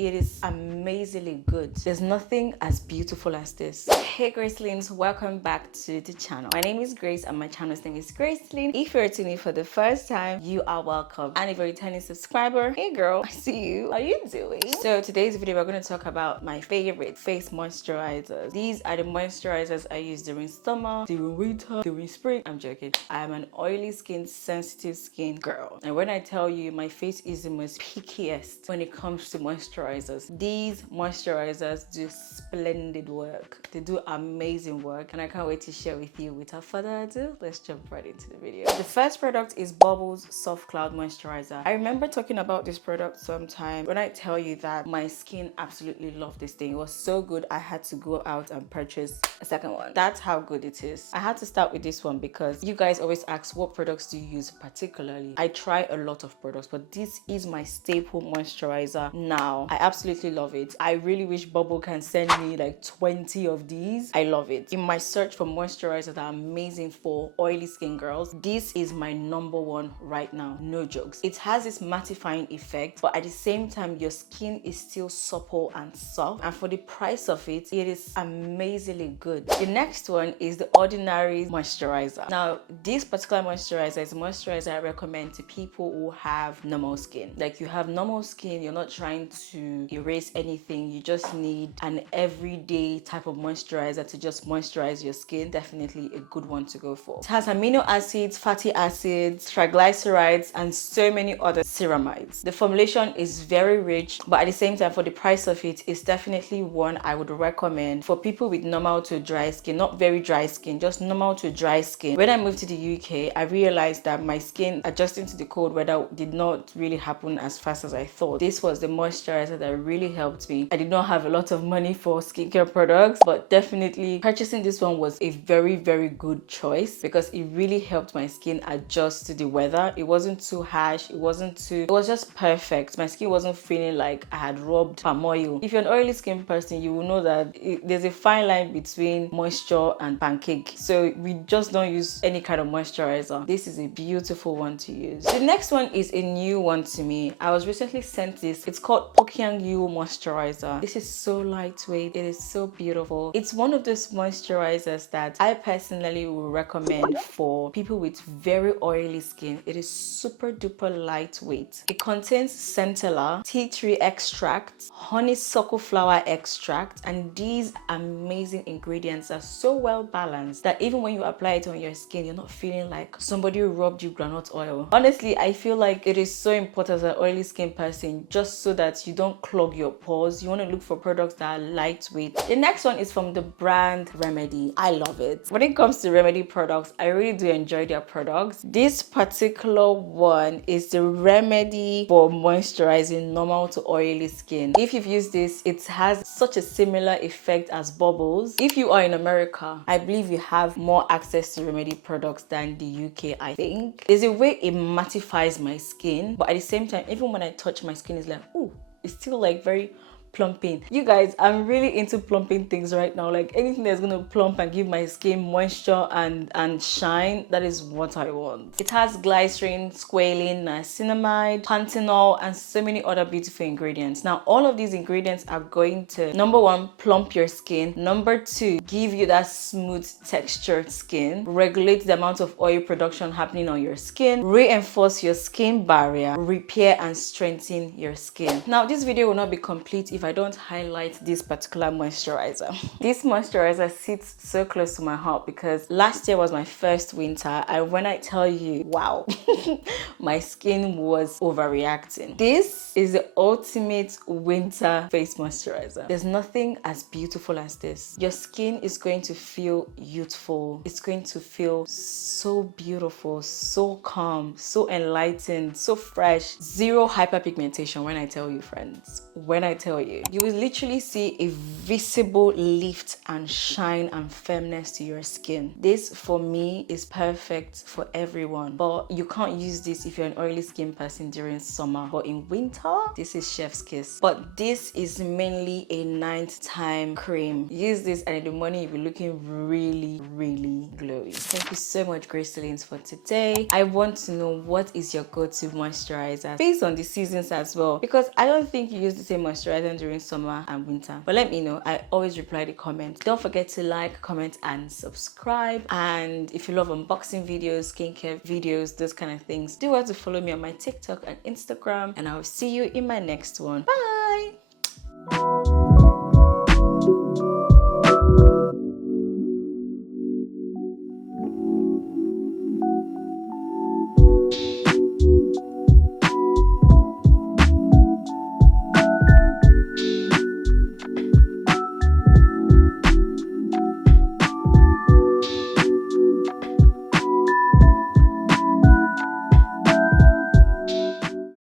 It is amazingly good. There's nothing as beautiful as this. Hey Gracelings, welcome back to the channel. My name is Grace and my channel's name is Gracelyn. If you're tuning in for the first time, you are welcome. And if you're a returning subscriber, hey girl, I see you. How are you doing? So today's video, we're going to talk about my favorite face moisturizers. These are the moisturizers I use during summer, during winter, during spring. I'm joking. I am an oily skin, sensitive skin girl. And when I tell you my face is the most pickiest when it comes to moisturizers, these moisturizers do splendid work. They do amazing work, and I can't wait to share with you. Without further ado, let's jump right into the video. The first product is Bubbles Soft Cloud Moisturizer. I remember talking about this product sometime. When I tell you that my skin absolutely loved this thing, it was so good I had to go out and purchase a second one. That's how good it is. I had to start with this one because you guys always ask what products do you use particularly. I try a lot of products, but this is my staple moisturizer now. I absolutely love it. I really wish Bubble can send me like 20 of these. I love it. In my search for moisturizers that are amazing for oily skin girls, this is my number one right now. No jokes. It has this mattifying effect, but at the same time your skin is still supple and soft, and for the price of it, it is amazingly good. The next one is the Ordinary moisturizer. Now this particular moisturizer is a moisturizer I recommend to people who have normal skin. Like, you have normal skin, you're not trying to erase anything, you just need an everyday type of moisturizer to just moisturize your skin. Definitely a good one to go for. It has amino acids, fatty acids, triglycerides, and so many other ceramides. The formulation is very rich, but at the same time, for the price of it, it's definitely one I would recommend for people with normal to dry skin. Not very dry skin, just normal to dry skin. When I moved to the UK, I realized that my skin adjusting to the cold weather did not really happen as fast as I thought. This was the moisturizer that really helped me. I did not have a lot of money for skincare products, but definitely purchasing this one was a very, very good choice because it really helped my skin adjust to the weather. It wasn't too harsh, it was just perfect. My skin wasn't feeling like I had rubbed palm oil. If you're an oily skin person, you will know that there's a fine line between moisture and pancake. So we just don't use any kind of moisturizer. This is a beautiful one to use. The next one is a new one to me. I was recently sent this. It's called Pyunkang Yul moisturizer. This is so lightweight. It is so beautiful. It's one of those moisturizers that I personally would recommend for people with very oily skin. It is super duper lightweight. It contains centella, tea tree extract, honeysuckle flower extract, and these amazing ingredients are so well balanced that even when you apply it on your skin, you're not feeling like somebody rubbed you groundnut oil. Honestly, I feel like it is so important as an oily skin person, just so that you don't clog your pores. You want to look for products that are lightweight. The next one is from the brand Remedy. I love it. When it comes to Remedy products, I really do enjoy their products. This particular one is the Remedy for moisturizing normal to oily skin. If you've used this, it has such a similar effect as Bubbles. If you are in America, I believe you have more access to Remedy products than the UK, I think. There's a way it mattifies my skin, but at the same time, even when I touch my skin, it's like, ooh, it's still like very plumping. You guys, I'm really into plumping things right now. Like anything that's gonna plump and give my skin moisture and shine, that is what I want. It has glycerin, squalene, niacinamide, panthenol, and so many other beautiful ingredients. Now all of these ingredients are going to, number one, plump your skin. Number two, give you that smooth textured skin, regulate the amount of oil production happening on your skin, reinforce your skin barrier, repair and strengthen your skin. Now this video will not be complete if I don't highlight this particular moisturizer. This moisturizer sits so close to my heart because last year was my first winter, and when I tell you, wow, my skin was overreacting. This is the ultimate winter face moisturizer. There's nothing as beautiful as this. Your skin is going to feel youthful. It's going to feel so beautiful, so calm, so enlightened, so fresh. Zero hyperpigmentation when I tell you, friends. When I tell you. you. You will literally see a visible lift and shine and firmness to your skin. This for me is perfect for everyone, but you can't use this if you're an oily skin person during summer. But in winter, this is chef's kiss. But this is mainly a nighttime cream. Use this and in the morning you'll be looking really, really glowy. Thank you so much, Gracelines, for today. I want to know, what is your go-to moisturizer based on the seasons as well, because I don't think you use the same moisturizer during summer and winter. But let me know. I always reply the comments. Don't forget to like, comment, and subscribe. And if you love unboxing videos, skincare videos, those kind of things, do want to follow me on my TikTok and Instagram, and I'll see you in my next one. Bye.